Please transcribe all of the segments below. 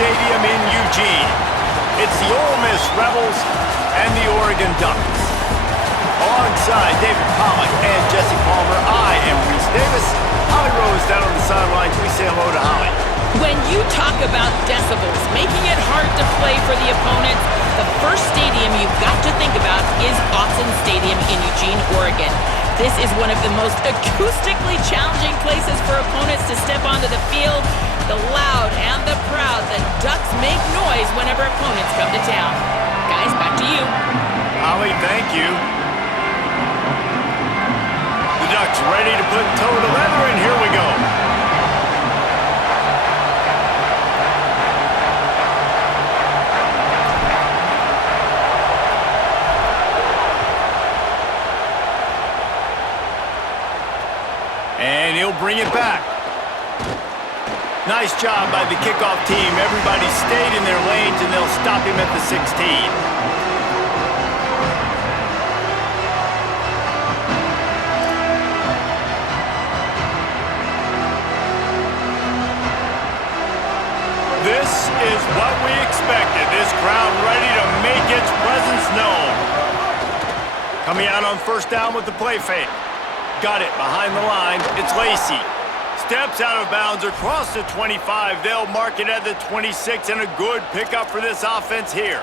Stadium in Eugene. It's the Ole Miss Rebels and the Oregon Ducks. Alongside David Pollack and Jesse Palmer, I am Reese Davis. Holly Rose down on the sidelines. We say hello to Holly. When you talk about decibels, making it hard to play for the opponents, the first stadium you've got to think about is Autzen Stadium in Eugene, Oregon. This is one of the most acoustically challenging places for opponents to step onto the field. The loud and the proud, the Ducks make noise whenever opponents come to town. Guys, back to you. Holly, thank you. The Ducks ready to put toe to leather, and here we go. And he'll bring it back. Nice job by the kickoff team. Everybody stayed in their lanes, and they'll stop him at the 16. This is what we expected. This crowd ready to make its presence known. Coming out on first down with the play fake. Got it behind the line. It's Lacey. Steps out of bounds across the 25. They'll mark it at the 26, and a good pickup for this offense here.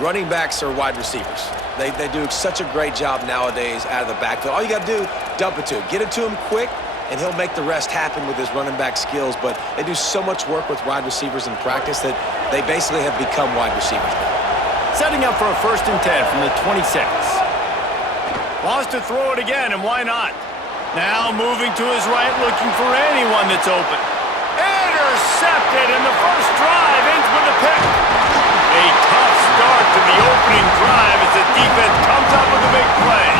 Running backs are wide receivers. They do such a great job nowadays out of the backfield. All you got to do, dump it to him. Get it to him quick, and he'll make the rest happen with his running back skills. But they do so much work with wide receivers in practice that they basically have become wide receivers now. Setting up for a 1st and 10 from the 26. Wants to throw it again, and why not? Now moving to his right, looking for anyone that's open. Intercepted, and the first drive ends with a pick. A tough start to the opening drive as the defense comes up with a big play.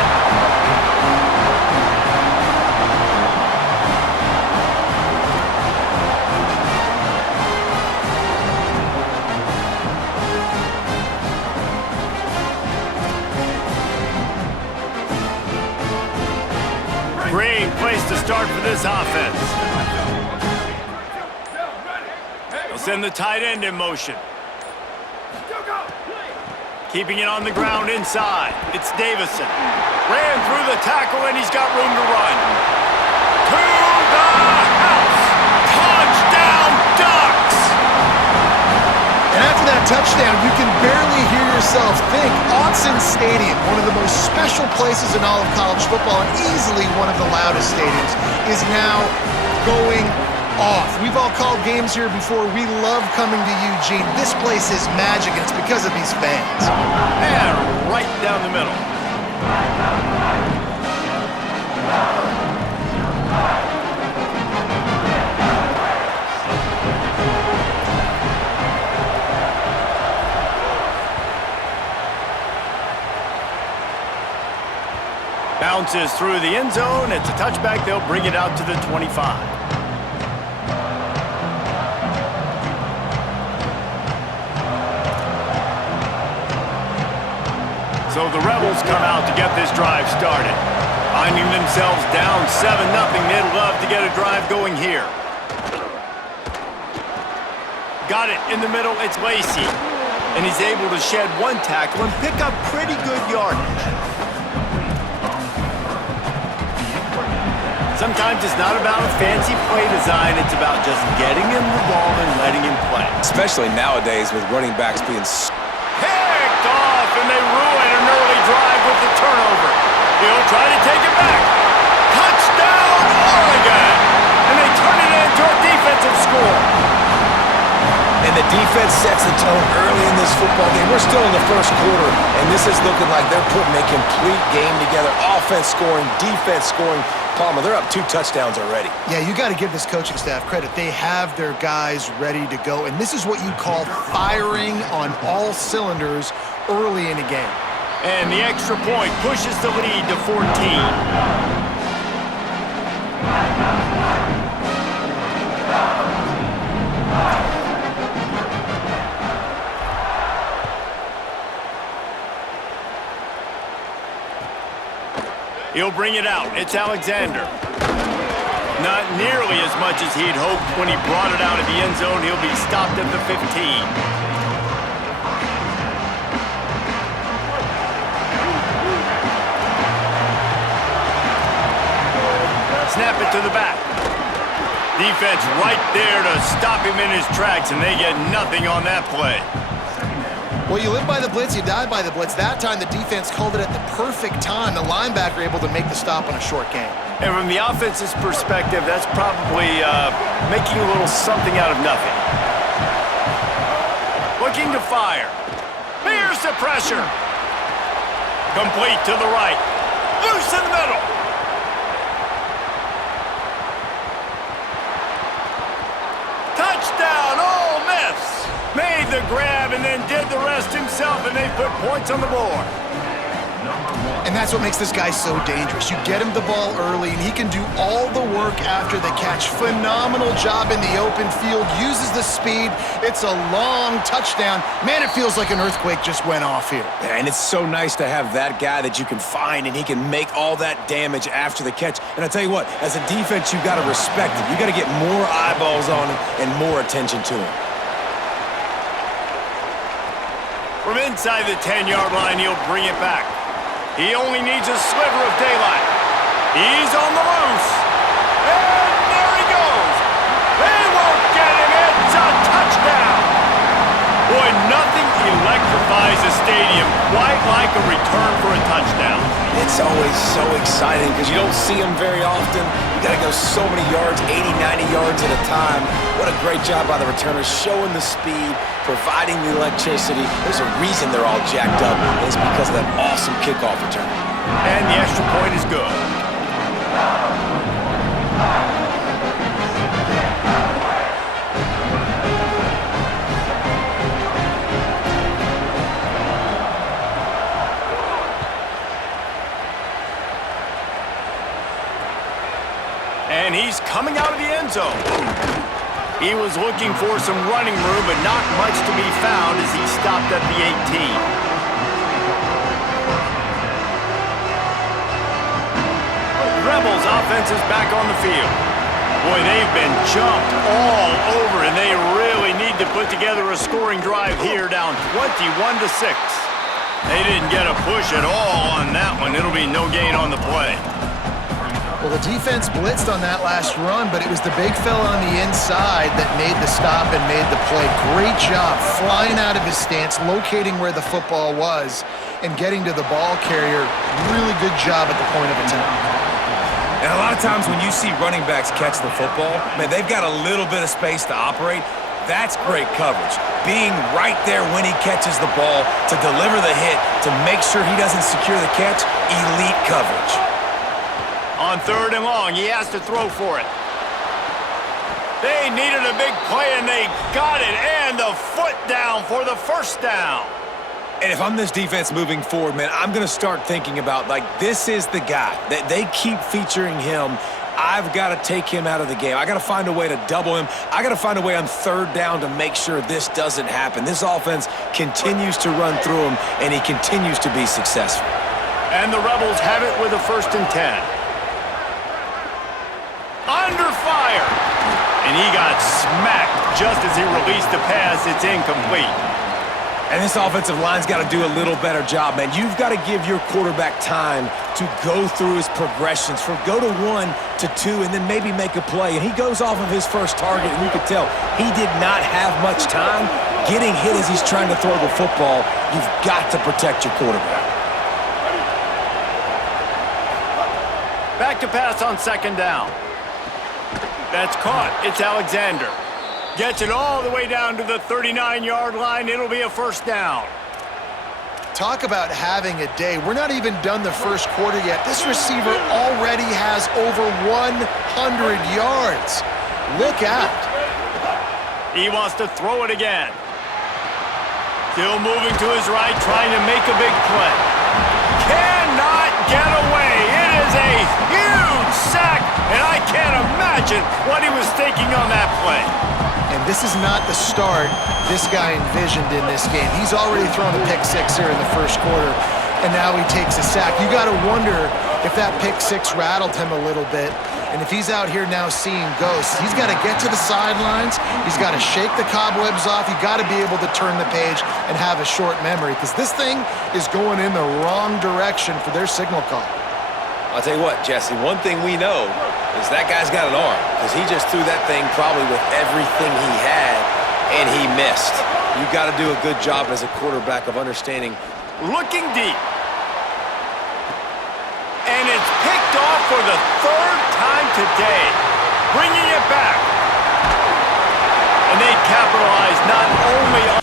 Great place to start for this offense. They'll send the tight end in motion. Keeping it on the ground inside. It's Davison. Ran through the tackle, and he's got room to run. To the house. Touchdown, Ducks! And after that touchdown, you can barely hear yourself think. Autzen Stadium, one of the most special places in all of college football and easily one of the loudest stadiums, is now going off. We've all called games here before. We love coming to Eugene. This place is magic, and it's because of these fans. And right down the middle. Bounces through the end zone. It's a touchback. They'll bring it out to the 25. So the Rebels come out to get this drive started. Finding themselves down 7-0. They'd love to get a drive going here. Got it in the middle. It's Lacey. And he's able to shed one tackle and pick up pretty good yardage. Sometimes it's not about a fancy play design. It's about just getting him the ball and letting him play. Especially nowadays with running backs being picked off, and they ruin an early drive with the turnover. He'll try to take it back. Touchdown, Oregon! And they turn it into a defensive score. And the defense sets the tone early in this football game. We're still in the first quarter, and this is looking like they're putting a complete game together. Offense scoring, defense scoring. Palmer, they're up 2 touchdowns already. Yeah, you got to give this coaching staff credit. They have their guys ready to go, and this is what you call firing on all cylinders early in a game. And the extra point pushes the lead to 14. He'll bring it out. It's Alexander. Not nearly as much as he'd hoped when he brought it out of the end zone. He'll be stopped at the 15. Snap it to the back. Defense right there to stop him in his tracks, and they get nothing on that play. Well, you live by the blitz, you die by the blitz. That time, the defense called it at the perfect time. The linebacker able to make the stop on a short gain. And from the offense's perspective, that's probably making a little something out of nothing. Looking to fire. Here's the pressure. Complete to the right. Loose in the middle. Touchdown, Ole Miss. Made the grab and then did the rest himself, and they put points on the board. And that's what makes this guy so dangerous. You get him the ball early, and he can do all the work after the catch. Phenomenal job in the open field, uses the speed. It's a long touchdown. Man, it feels like an earthquake just went off here. Yeah, and it's so nice to have that guy that you can find, and he can make all that damage after the catch. And I tell you what, as a defense, you've got to respect him. You've got to get more eyeballs on him and more attention to him. From inside the 10-yard line, he'll bring it back. He only needs a sliver of daylight. He's on the loose. And there he goes. They won't get him. It's a touchdown. Boy, nothing electrifies a stadium quite like a return for a touchdown. It's always so exciting because you don't see them very often. You got to go so many yards, 80, 90 yards at a time. What a great job by the returners, showing the speed, providing the electricity. There's a reason they're all jacked up, and it's because of that awesome kickoff return. And the extra point is good. And he's coming out of the end zone. He was looking for some running room, but not much to be found as he stopped at the 18. Rebels offense is back on the field. Boy, they've been jumped all over, and they really need to put together a scoring drive here, down 21-6. They didn't get a push at all on that one. It'll be no gain on the play. Well, the defense blitzed on that last run, but it was the big fella on the inside that made the stop and made the play. Great job flying out of his stance, locating where the football was, and getting to the ball carrier. Really good job at the point of attack. And a lot of times when you see running backs catch the football, man, they've got a little bit of space to operate. That's great coverage. Being right there when he catches the ball to deliver the hit, to make sure he doesn't secure the catch, elite coverage. On 3rd and long, he has to throw for it. They needed a big play, and they got it, and the foot down for the first down. And if I'm this defense moving forward, man, I'm going to start thinking about, like, this is the guy. That they keep featuring him. I've got to take him out of the game. I got to find a way to double him. I got to find a way on 3rd down to make sure this doesn't happen. This offense continues to run through him, and he continues to be successful. And the Rebels have it with a 1st and 10. Under fire, and he got smacked just as he released the pass. It's incomplete. And this offensive line's got to do a little better job, man. You've got to give your quarterback time to go through his progressions, from go to 1 to 2, and then maybe make a play. And he goes off of his first target, and you could tell he did not have much time getting hit as he's trying to throw the football. You've got to protect your quarterback. Back to pass on 2nd down. That's caught. It's Alexander. Gets it all the way down to the 39-yard line. It'll be a 1st down. Talk about having a day. We're not even done the first quarter yet. This receiver already has over 100 yards. Look out. He wants to throw it again. Still moving to his right, trying to make a big play. Cannot get away. It is a huge sack, and I can't imagine what he was thinking on that play. And this is not the start this guy envisioned in this game. He's already thrown a pick 6 here in the first quarter, and now he takes a sack. You got to wonder if that pick six rattled him a little bit. And if he's out here now seeing ghosts, he's got to get to the sidelines. He's got to shake the cobwebs off. You got to be able to turn the page and have a short memory, because this thing is going in the wrong direction for their signal call. I'll tell you what, Jesse, one thing we know is that guy's got an arm, because he just threw that thing probably with everything he had, and he missed. You got to do a good job as a quarterback of understanding. Looking deep. And it's picked off for the third time today. Bringing it back. And they capitalize not only on...